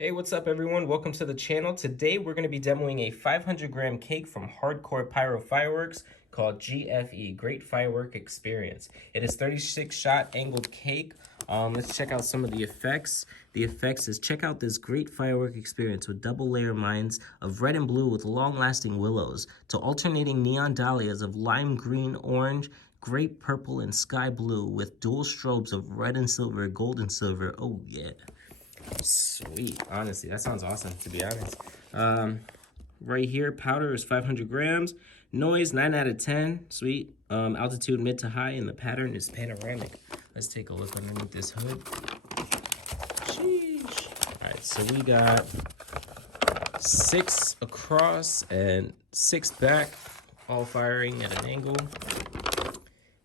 Hey, what's up everyone? Welcome to the channel. Today we're going to be demoing a 500-gram cake from Hardcore Pyro Fireworks called G.F.E. Great Firework Experience. It is 36-shot angled cake. Let's check out some of the effects. The effects is check out this great firework experience with double layer mines of red and blue with long-lasting willows to alternating neon dahlias of lime green, orange, grape purple, and sky blue with dual strobes of red and silver, gold and silver. Oh yeah. Sweet. Honestly, that sounds awesome, to be honest. Right here, powder is 500 grams. Noise, 9 out of 10. Sweet. Altitude, mid to high, and the pattern is panoramic. Let's take a look underneath this hood. Sheesh. All right, so we got 6 across and 6 back, all firing at an angle.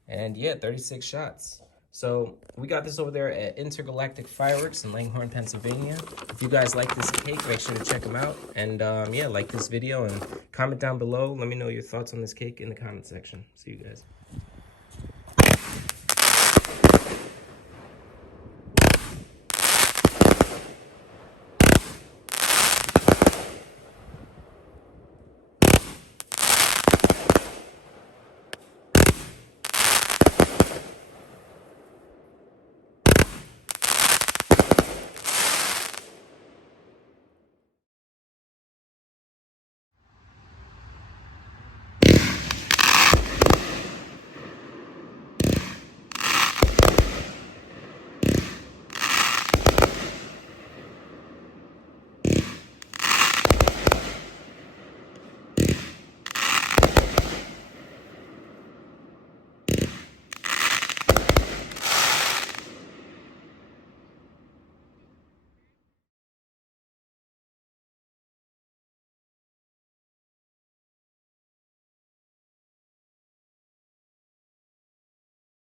And yeah, 36 shots. So we got this over there at Intergalactic Fireworks in Langhorne, Pennsylvania. If you guys like this cake, make sure to check them out. And yeah, like this video and comment down below. Let me know your thoughts on this cake in the comment section. See you guys.